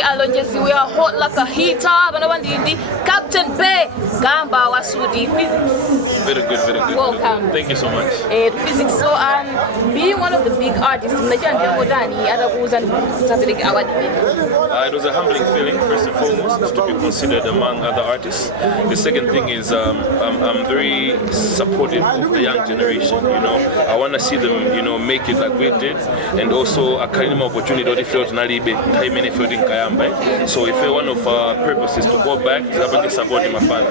kuti alonjezi we are hot like a heater. Banobandi Captain Pay Gamba Wasudi Phyzix. Very good, very good. Welcome. Thank you so much. Phyzix. So being one of the big artists, it was a humbling feeling, first and foremost, to be considered among other artists. The second thing is I'm very supportive of the young generation. You know, I want to see them, you know, make it like we did, and also a kind of opportunity that felt nalibe time in Kayamba. So if one of our purposes to go back, to support my fan.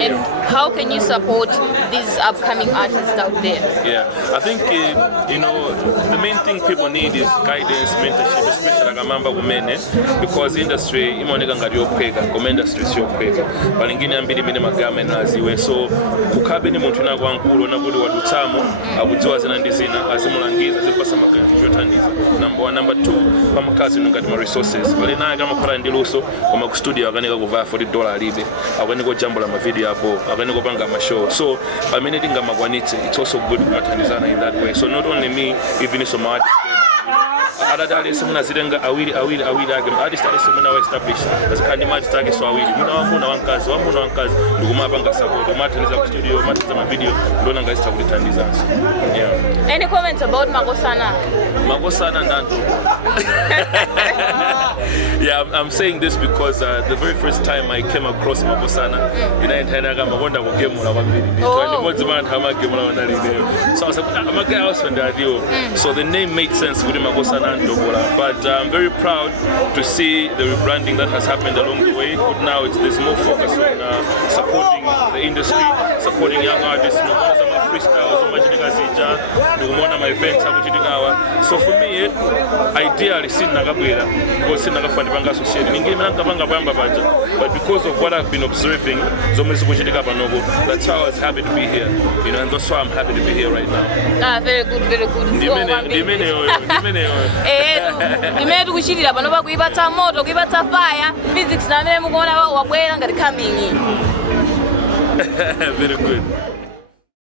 And how can you support these upcoming artists out there? Yeah, I think you know, the main thing people need is guidance, mentorship, especially like Amamba women, because industry imoneka ngati yopheka, koma industry siyopheka. Balingini ambiri mene magama naziwe. So kukabe ni muntu nakwankulu nakuti wadutamo akudziwa zina ndi zina azimulangiza zipasa maganizo yothandiza. Number 1, number 2, pamakazi ngati ma resources. Bale naye kama khala ndi luso koma ku studio akanika kuvaya $40 alibe. Akanika jambula ma video apo, akanika panga ma show. So pamene tingamakwanitse, it's also good kumathandizana in that way. So not only me, even some artists. Adadali semuna zirenga awili age artist ali semuna we established as kandi match take so awili mina wamuna wankazi ndikuma panga support umathandiza ku studio umathandiza ma video ndona ngazita kulithandizanso. Yeah. Any comments about Makosana Ndanto? Yeah, I'm saying this because the very first time I came across Makosana inaenda kama gonda ku game la kwambiri nditwa modzi mana hama game la wanalideo. So I was like, I'm a guy else when radio. So the name made sense with Makosana. But I'm very proud to see the rebranding that has happened along the way. But now there's more focus on supporting the industry, supporting young artists. One my events. So for me, ideally, but because of what I've been observing, that's how I was happy to be here. You know, and that's why I'm happy to be here right now. Very good, very good. Nimene kuchitira pano pakuipatsa moto kuipatsa fire Phyzix na meme mukuona wabwera ngati coming. Very good.